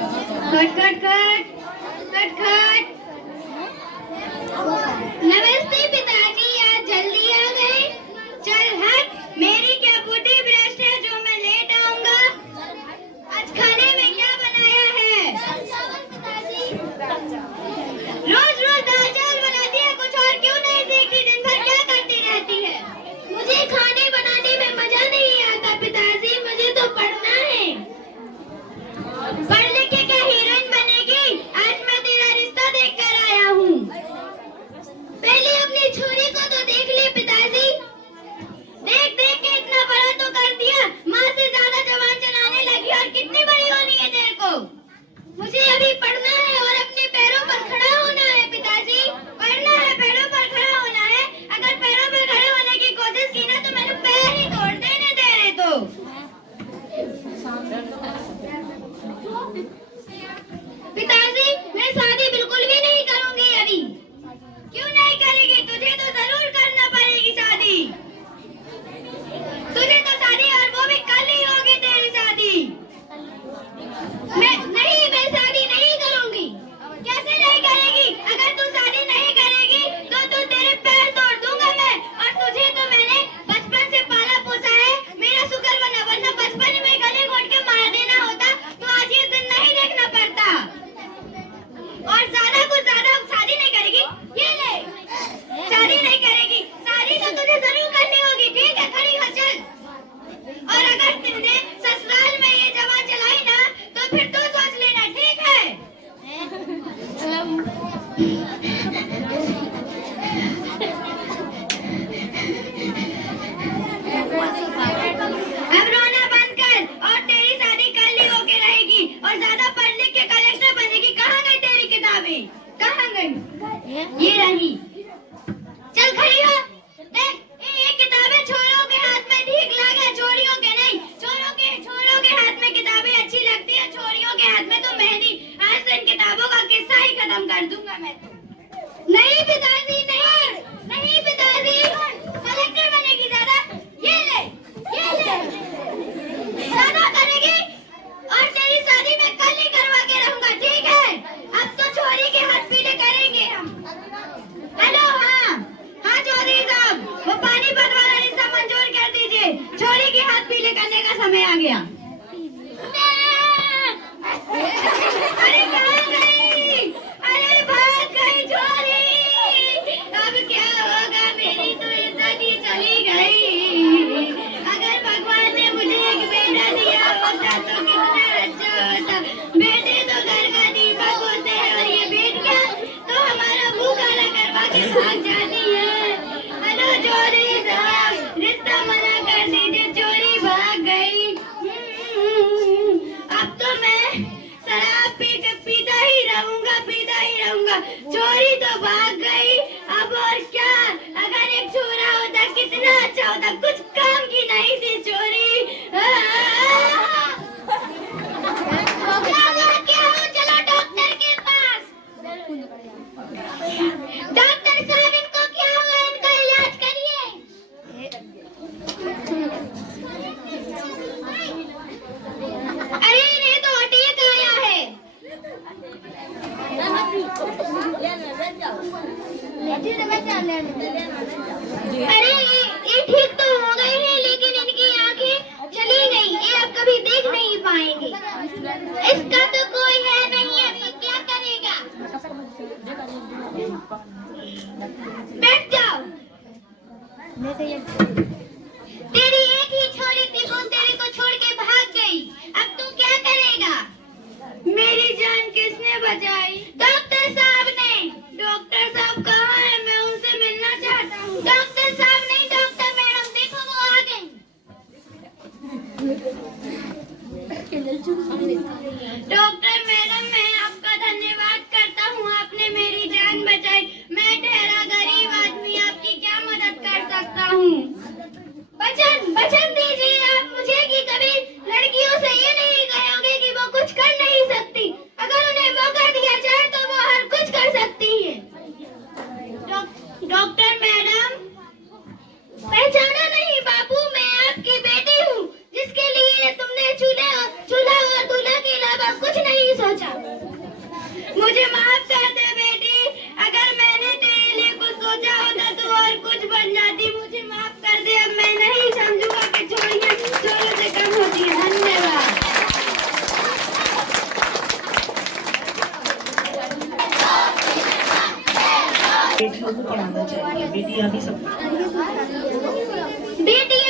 खट खट खट खट खट। नमस्ते पिताजी, आज जल्दी आ गए। चल हट, मेरी क्या बुद्धि भ्रष्ट है जो मैं लेट आऊंगा। आज खाने में क्या बनाया है? रोज रोज दाल चावल बनाती है, कुछ और क्यों नहीं सीखती? दिन भर क्या करती रहती है? मुझे खाने बनाने में मजा नहीं आता पिताजी, मुझे तो पढ़ना है। पढ़ लिख के क्या हीरोइन बनेगी? आज मैं तेरा रिश्ता देख कर आया हूँ। पहले अपनी छोरी को तो देख ले पिताजी। देख देख के इतना बड़ा तो कर दिया, माँ से ज्यादा जबान चलाने लगी। और कितनी बड़ी होनी है तेरे को? मुझे अभी पढ़ना है और अपने पैरों पर खड़ा होना है पिताजी। पढ़ना है, पैरों पर खड़ा होना है। अगर पैरों पर खड़े होने की कोशिश की ना तो मैंने पैर ही तोड़ देने तेरे तो। पिताजी, मैं शादी बिल्कुल भी नहीं करूंगी अभी। क्यों नहीं करेगी? तुझे तो जरूर करना पड़ेगी शादी। तुझे तो शादी, और वो भी कल ही होगी तेरी शादी। मैं शादी नहीं करूंगी। कैसे नहीं करेगी? अगर तू शादी नहीं करेगी तो तेरे पैर तोड़ दूंगा मैं। और तुझे तो मैंने बचपन से पाला पोसा है, मेरा शुक्र बना, वरना बचपन में गले घोट के मार देना होता तो आज ये दिन नहीं देखना पड़ता। और ज्यादा कुछ ज्यादा शादी नहीं करेगी, ये ले। शादी नहीं करेगी, शादी तो तुझे जरूर करनी होगी। ठीक है, खड़ी हो चल। और अगर तुमने ससुराल में ये जबान चलाई ना तो फिर तू सोच लेना, ठीक है? अब रोना बंद कर और तेरी शादी कल ही होके रहेगी। और ज्यादा पढ़ लिख के कलेक्टर बनेगी। कहाँ गई तेरी किताबें? कहाँ गई? ये रही। चल खड़ी हो। देख, ये किताबें छोरों के हाथ में ठीक लगे, छोरियों के नहीं। छोरों के हाथ में किताबें अच्छी लगती है, छोरियों के हाथ में तो मेहंदी। आज तो इन किताबों का किस्सा ही खत्म कर दूंगा मैं तो। नहीं पिताजी, नहीं पिताजी, कलेक्टर बनेगी ज्यादा। ये ले, ज्यादा करेगी और तेरी शादी में कल ही करवा के रहूंगा, ठीक है? अब तो छोरी के हाथ पीले करेंगे हम। हेलो, हाँ चौधरी साहब, वो पानीपत वाला रिश्ता मंजूर कर दीजिए। छोरी के हाथ पीले करने का समय आ गया। अरे कहाँ गई? अरे भाग गई छोरी। अब क्या होगा? मेरी तो इज्जत ही चली गई। अगर भगवान ने मुझे एक बेटा दिया होता तो कितना अच्छा होता। बेटे तो घर का दीपक होते हैं और ये बेटियां तो हमारा मुंह काला करवा के भाग जाती है। हेलो चौधरी साहब, रिश्ता मना कर दीजिए, चोरी भाग गई। अब तो मैं शराब पीता ही रहूंगा। चोरी तो भाग गई, अब और क्या? अगर एक छोरा होता कितना अच्छा होता, कुछ काम की नहीं थी चोरी। क्या हो? चलो डॉक्टर के पास। डॉक्टर साहब, इनको क्या हुआ? इनका इलाज करिए। अरे इन्हें तो अटैक आया है। अरे ये ठीक तो हो गए हैं, लेकिन इनकी आंखें चली गई। ये अब कभी देख नहीं पाएंगे। इसका तो कोई है नहीं, अभी क्या करेगा? बैठ जाओ। तेरी एक ही छोरी थी, वो तेरे को छोड़ के भाग गई। अब तू क्या करेगा? मेरी जान किसने बचाई? डॉक्टर साहब ने। डॉक्टर साहब कहाँ है? मैं उनसे मिलना चाहता हूँ। डॉक्टर साहब नहीं, डॉक्टर मैडम, देखो वो आ गई। डॉक्टर मैडम, मैं आपका धन्यवाद करता हूँ, आपने मेरी जान बचाई। मैं ठहरा गरीब आदमी, आपकी क्या मदद कर सकता हूँ? वचन दीजिए आप मुझे कि कभी लड़कियों से ये नहीं कहोगे कि वो कुछ कर नहीं सकती। अगर उन्हें मौका दिया जाए तो वो हर कुछ कर सकती है। डॉक्टर मैडम, पहचाना नहीं बाबू? मैं आपकी बेटी हूँ, जिसके लिए तुमने चूल्हा और दूल्हा के अलावा कुछ नहीं सोचा। बेटियों को पढ़ाना चाहिए। बेटियां भी सब बेटियां